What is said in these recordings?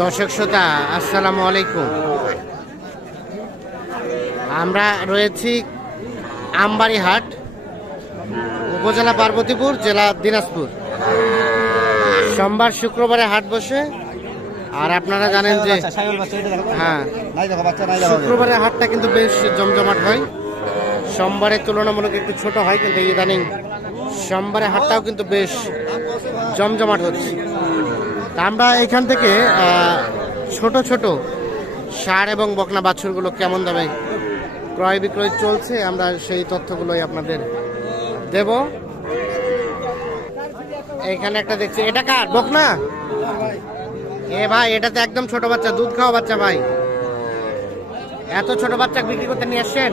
দর্শক শ্রোতা, আসসালামু আলাইকুম। আমরা রয়েছি আমবাড়ি হাট উপজেলা পার্বতীপুর, জেলা দিনাজপুর। সোমবার শুক্রবারে হাট বসে, আর আপনারা জানেন যে হ্যাঁ শুক্রবারের হাটটা কিন্তু বেশ জমজমাট হয়। সোমবারের তুলনামূলক একটু ছোট হয়, কিন্তু ইদানিং সোমবারে হাটটাও কিন্তু বেশ জমজমাট হচ্ছে। তা আমরা এখান থেকে ছোট ছোট সার এবং বকনা বাছুরগুলো কেমন দামে ক্রয় বিক্রয় চলছে আমরা সেই তথ্যগুলোই আপনাদের দেব। এখানে একটা দেখছি এটা কার? বকনা? এ ভাই এটা তো একদম ছোট বাচ্চা দুধ খাওয়া বাচ্চা ভাই। এত ছোট বাচ্চা বিক্রি করতে নিয়ে আসছেন?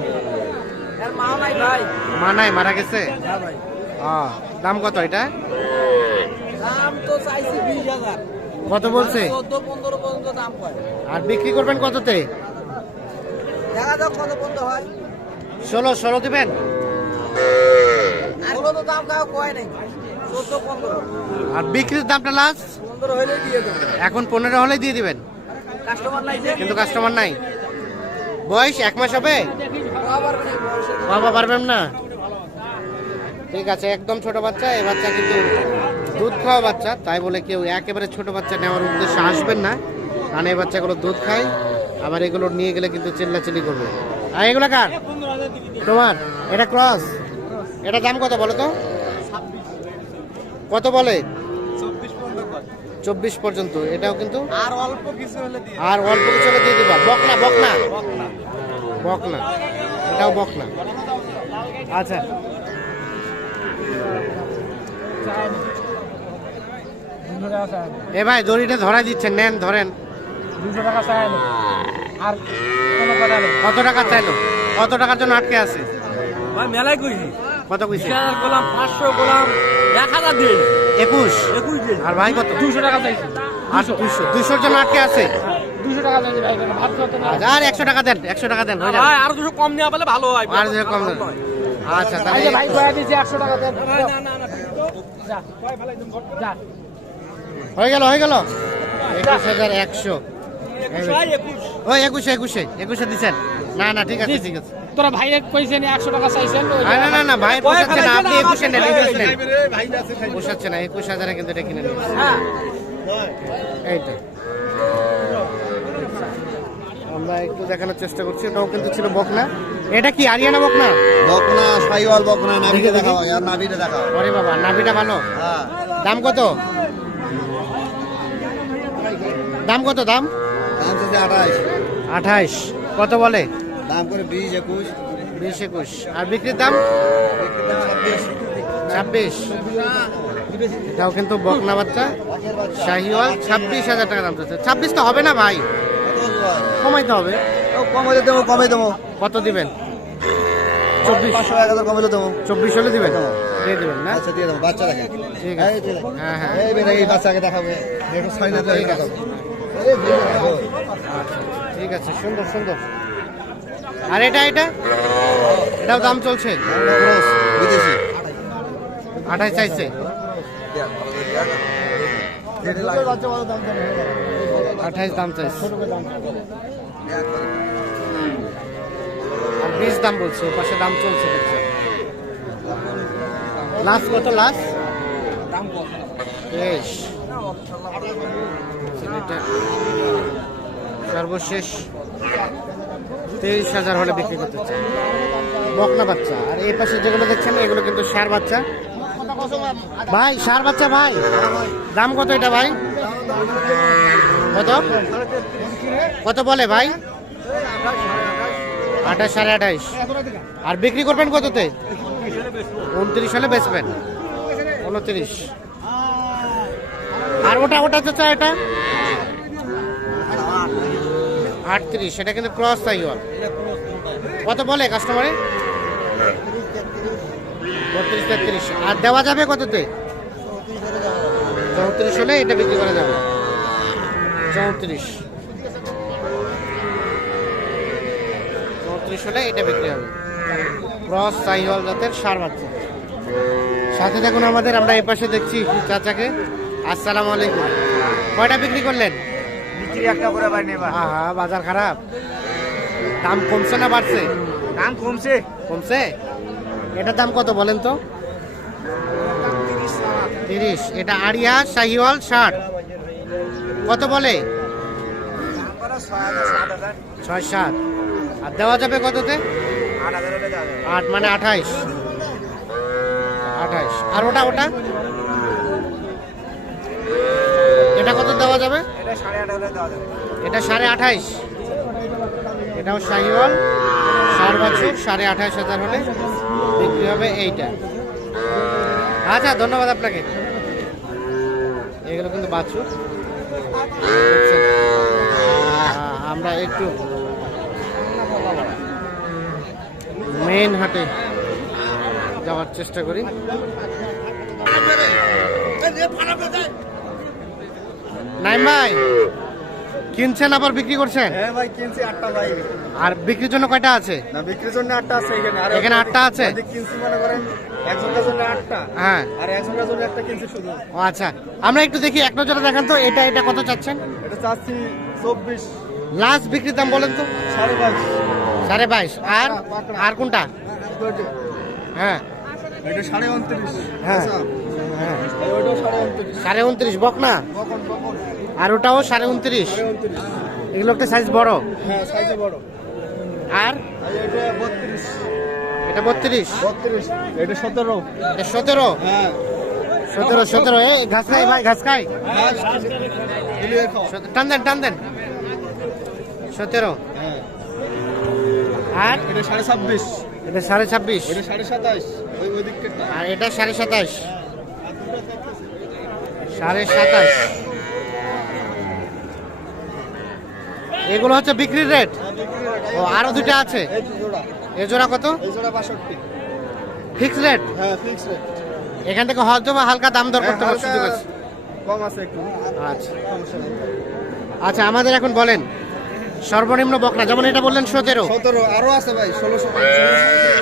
মা নাই মারা গেছে? দাম কত এটা? দাম তো চাইছি বিশ হাজার। কত বলছে? পনেরো পর্যন্ত দাম কয়। আর বিক্রি করবেন কততে? দেখা যাক কত পর্যন্ত হয়। ষোলো ষোলো দিবেন? ষোলো তো দাম কাউ কয় নাই। আর বিক্রির দামটা লাস্ট পনেরো দিয়ে এখন পনেরো হলেই দিয়ে দিবেন? কাস্টমার নাই কিন্তু কাস্টমার নাই। বয়স এক মাস হবে? বাবা পারবেন না? ঠিক আছে একদম ছোট বাচ্চা এই বাচ্চা কিন্তু দুধ খাওয়া বাচ্চা তাই বলে কেউ একেবারে ছোট বাচ্চা নেওয়ার উদ্দেশ্যে আসবেন না। কারণ এই বাচ্চাগুলো দুধ খায় আবার এগুলো নিয়ে গেলে কিন্তু চিল্লাচিল্লি করবে। আর এগুলো কার? তোমার? এটা ক্রস? এটা দাম কত বলো তো? কত বলে? চব্বিশ পর্যন্ত। এটাও কিন্তু আর অল্প কিছু হলে দিয়ে আর অল্প কিছু হলে দিয়ে দিবা। বকনা বকনা? বকনা। এটাও বকনা। আচ্ছা। এ ভাই দড়িটা ধরাই দিচ্ছেন নেন ধরেন। দুশো টাকা আর কত টাকা চাইলো কত টাকার জন্য আটকে আছে? ভাই মেলায় কইছি। কত কইছে? গোলাম পাঁচশো গোলাম এক হাজার দিয়ে একুশ? একুশ দিন আর ভাই কত? দুশো টাকা চাইছি। দুশো দুশোর জন্য আটকে আছে? দুশো টাকা চাইছি ভাই ভাত আচ্ছা, আর একশো টাকা দেন একশো টাকা দেন হয়ে আর দুশো কম নেওয়া পেলে ভালো হয় আর যে কম দেন। আচ্ছা তাহলে ভাই কয়া দিয়েছি একশো টাকা দেন। না না না যা যা। হয়ে গেল হয়ে গেল। একুশ হাজার একশো। একুশ ওই একুশে একুশে একুশে দিচ্ছেন। না না ঠিক আছে ঠিক আছে। তোরা ভাই কইছেন টাকা চাইছেন না না না না ভাই পোষাচ্ছে না আপনি একুশে নেন একুশ নেন। পোষাচ্ছে না একুশ হাজারে কিন্তু এটা কিনে নিয়েছে। হ্যাঁ। এইটা আমরা একটু দেখানোর চেষ্টা করছি এটাও কিন্তু ছিল বকনা। এটা কি আরিয়ানা বকনা? বকনা সাইওয়াল বকনা দেখি, নাভিটা দেখাও আর নাভিটা দেখাও। বাবা নাভিটা ভালো। হ্যাঁ। দাম কত? দাম কত দাম? দাম হচ্ছে আঠাশ। আঠাইশ কত বলে? দাম করে বিশ একুশ। বিশ একুশ। আর বিক্রির দাম? ছাব্বিশ। এটাও কিন্তু বকনা বাচ্চা। শাহিওয়াল ছাব্বিশ হাজার টাকা দাম চাচ্ছে ছাব্বিশ তো হবে না ভাই? কমাইতে হবে। কমাইতে দেবো কমাই দেবো। কত দিবেন? চব্বিশ। পাঁচশো এক হাজার কমে দেবো। চব্বিশ হলে দিবেন? দিয়ে দিবেন না? আচ্ছা দিয়ে দেবো। বাচ্চা দেখে ঠিক আছে। হ্যাঁ হ্যাঁ। এই বাচ্চাকে দেখাবে। দেখো ঠিক আছে। সুন্দর সুন্দর। আর এটা এটা? এটাও দাম চলছে? বিদেশি। আঠাশ চাইছে। দাম আঠাইশ দাম চাইছে। আর বিশ দাম বলছে পাশে দাম চলছে লাস্ট কত লাস্ট? বেশ। ছেলেটা সর্বশেষ তেইশ হাজার হলে বিক্রি করতে চাই। বকনা বাচ্চা। আর এই পাশে যেগুলো দেখছেন, এগুলো কিন্তু সার বাচ্চা। ভাই সার বাচ্চা, ভাই। দাম কত এটা, ভাই? কত? কত বলে, ভাই? আঠাশ সাড়ে আঠাইশ আর বিক্রি করবেন কততে? উনত্রিশ হলে বেচবেন। উনত্রিশ। আর ওটা ওটা তো চাই এটা? আটত্রিশ, সেটা কিন্তু ক্রস তাই কত বলে কাস্টমারে বত্রিশ, তেত্রিশ। আর দেওয়া যাবে কততে? চৌত্রিশ হলে এটা বিক্রি করা যাবে। চৌত্রিশ। চৌত্রিশ হলে এটা বিক্রি হবে। ক্রস সাইহল জাতের সার বাচ্চা। সাথে দেখুন আমাদের, আমরা এই পাশে দেখছি চাচাকে। আসসালামু আলাইকুম। কয়টা বিক্রি করলেন? বিক্রি একটা করে এবার আহা বাজার খারাপ। দাম কমছে না বাড়ছে? দাম কমছে। কমছে? এটার দাম কত বলেন তো? তিরিশ। এটা আড়িয়া শাহিওয়াল ষাট। কত বলে? ছয় সাত। আর দেওয়া যাবে কততে? আট মানে আঠাইশ। আঠাইশ। আর ওটা ওটা? এটা কত দেওয়া যাবে? এটা সাড়ে সাড়ে আঠাইশ। এটাও শাহিওয়াল। ষাট বছর সাড়ে আঠাইশ হাজার হলে বিক্রি হবে এইটা। আচ্ছা ধন্যবাদ আপনাকে। এগুলো কিন্তু বাছুর। আমরা একটু মেন হাটে যাওয়ার চেষ্টা করি। নাইম ভাই। কিনছেন আবার বিক্রি করছেন? হ্যাঁ ভাই কিনছি আটটা ভাই। আর বিক্রির জন্য কয়টা আছে? না বিক্রির জন্য আটটা আছে এখানে। আর এখানে আটটা আছে? কিনছি মনে করেন একজনের জন্য আটটা। হ্যাঁ। আর একজনের জন্য একটা কিনছি শুধু। ও আচ্ছা। আমরা একটু দেখি এক নজরে দেখান তো এটা এটা কত চাচ্ছেন? এটা চাচ্ছি চব্বিশ। লাস্ট বিক্রির দাম বলেন তো। সাড়ে বাইশ। সাড়ে বাইশ। আর আর কোনটা? হ্যাঁ। এটা সাড়ে উনত্রিশ। হ্যাঁ। আচ্ছা। হ্যাঁ। সাড়ে উনত্রিশ। বক না আর ওটাও সাড়ে উনত্রিশ। এগুলো একটা সাইজ বড়। হ্যাঁ সাইজে বড়। আর? এটা বত্রিশ। এটা বত্রিশ। বত্রিশ। এটা সতেরো। এটা সতেরো? হ্যাঁ। সতেরো সতেরো। এই ঘাস খাই ভাই ঘাস খাই। টান দেন টান দেন। সতেরো। হ্যাঁ। আর? এটা সাড়ে ছাব্বিশ। এটা সাড়ে ছাব্বিশ। এটা সাড়ে দিকটা আর এটা সাড়ে সাতাশ সাড়ে সাতাশ এগুলো হচ্ছে বিক্রির রেট? ও আরও দুটো আছে? এ জোড়া। কত? এই জোড়া বাষট্টি। Fix rate? হ্যাঁ ফিক্স রেট। এখান থেকে হয়তো বা হালকা দাম দর করতে পারছি কম আছে একটু। আচ্ছা। আচ্ছা আমাদের এখন বলেন। সর্বনিম্ন বকনা যেমন এটা বললেন সতেরো। সতেরো আরও আছে ভাই ষোলোশো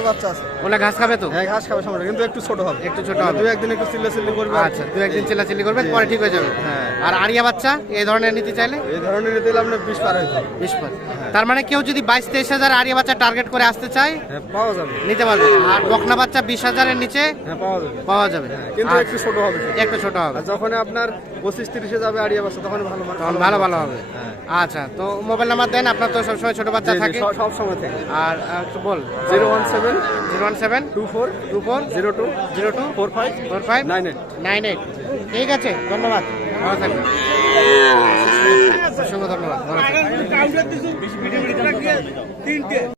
বাচ্চা আছে। ওগুলা ঘাস খাবে তো? হ্যাঁ ঘাস খাবে সমস্যা কিন্তু একটু ছোট হবে। একটু ছোট হবে। দু একদিন একটু চিল্লা চিল্লি করবে আচ্ছা দু একদিন চিল্লাচিল্লি করবেন পরে ঠিক হয়ে যাবে। হ্যাঁ। আর আরিয়া বাচ্চা এই ধরনের নিতে চাইলে? এই ধরনের নিতে গেলে আপনার বিশ পার হয়েছে বিশ পর। তার মানে কেউ যদি বাইশ তেইশ হাজার আরিয়া বাচ্চা টার্গেট করে আসতে চায় হ্যাঁ পাওয়া যাবে। নিতে পারবে। আর বকনা বাচ্চা বিশ হাজারের নিচে হ্যাঁ পাওয়া যাবে। পাওয়া যাবে। কিন্তু একটু ছোট হবে। একটু ছোট হবে। যখন আপনার পঁচিশ তিরিশে যাবে আড়িয়া বাচ্চা তখন ভালো মানে তখন ভালো ভালো হবে। হ্যাঁ। আচ্ছা তো মোবাইল নাম্বার দেন আপনার তো সবসময় ছোট বাচ্চা থাকে। সব- সময় থেকে। আর আর একটু বল। Zero one seven zero one seven two four two four zero two zero two four five four five nine eight. Nine eight. ঠিক আছে ধন্যবাদ। ভালো থাকবেন। অসংখ্য ধন্যবাদ। ভালো থাকবেন।